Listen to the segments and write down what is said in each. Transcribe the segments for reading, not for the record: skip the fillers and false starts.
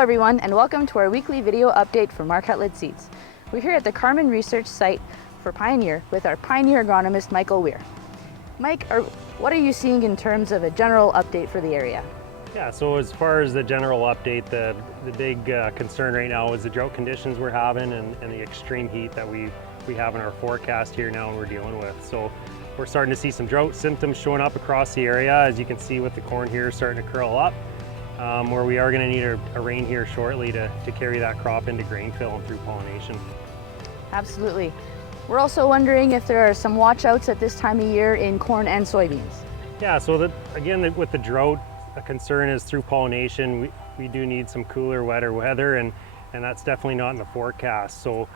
everyone, and welcome to our weekly video update for Marquette Lid Seeds. We're here at the Carmen Research Site for Pioneer with our Pioneer agronomist Michael Weir. Mike, what are you seeing in terms of a general update for the area? Yeah, so as far as the general update, the big concern right now is the drought conditions we're having and the extreme heat that we have in our forecast here now and we're dealing with. So we're starting to see some drought symptoms showing up across the area, as you can see with the corn here starting to curl up. Where we are going to need a rain here shortly to carry that crop into grain fill and through pollination. Absolutely. We're also wondering if there are some watch-outs at this time of year in corn and soybeans. Yeah, so again, with the drought, a concern is through pollination. We do need some cooler, wetter weather, and that's definitely not in the forecast. So,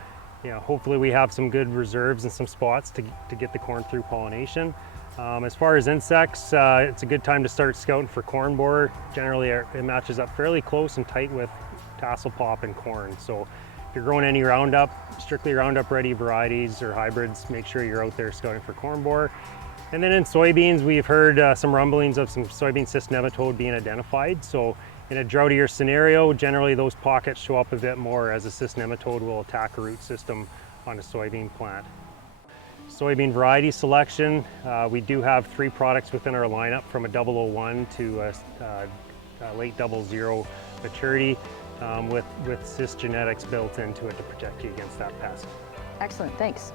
hopefully we have some good reserves and some spots to get the corn through pollination. As far as insects, it's a good time to start scouting for corn borer. Generally, it matches up fairly close and tight with tassel pop and corn. So if you're growing any Roundup, strictly Roundup ready varieties or hybrids, make sure you're out there scouting for corn borer. And then in soybeans, we've heard some rumblings of some soybean cyst nematode being identified. So in a droughtier scenario, generally those pockets show up a bit more as a cyst nematode will attack a root system on a soybean plant. Soybean variety selection, we do have 3 products within our lineup from a 001 to a late 00 maturity with cyst genetics built into it to protect you against that pest. Excellent, thanks.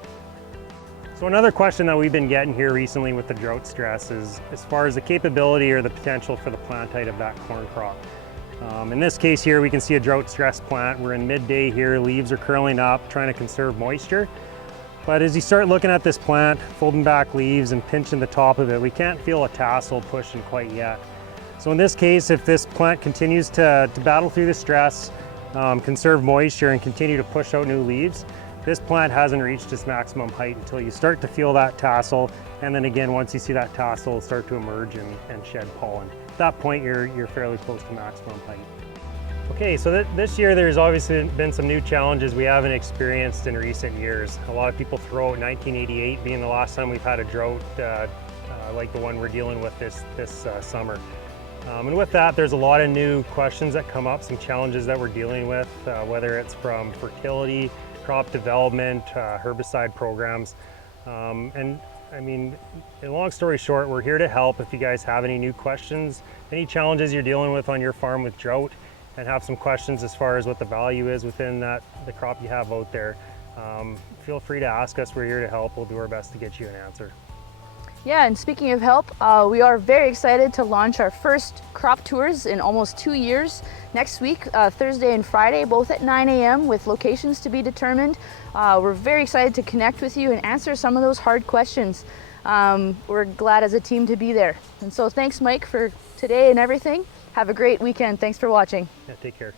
So another question that we've been getting here recently with the drought stress is as far as the capability or the potential for the plant height of that corn crop. In this case here, we can see a drought stress plant. We're in midday here, leaves are curling up, trying to conserve moisture. But as you start looking at this plant, folding back leaves and pinching the top of it, we can't feel a tassel pushing quite yet. So in this case, if this plant continues to battle through the stress, conserve moisture and continue to push out new leaves, this plant hasn't reached its maximum height until you start to feel that tassel. And then again, once you see that tassel start to emerge and shed pollen. At that point, you're fairly close to maximum height. Okay, so this year there's obviously been some new challenges we haven't experienced in recent years. A lot of people throw out 1988 being the last time we've had a drought like the one we're dealing with this summer. And with that, there's a lot of new questions that come up, some challenges that we're dealing with, whether it's from fertility, crop development, herbicide programs. And I mean, in long story short, we're here to help if you guys have any new questions, any challenges you're dealing with on your farm with drought, and have some questions as far as what the value is within the crop you have out there. Feel free to ask us. We're here to help. We'll do our best to get you an answer. Yeah, and speaking of help, we are very excited to launch our first crop tours in almost 2 years next week, Thursday and Friday, both at 9 a.m. with locations to be determined. We're very excited to connect with you and answer some of those hard questions. We're glad as a team to be there. And so thanks, Mike, for today and everything. Have a great weekend. Thanks for watching. Yeah, take care.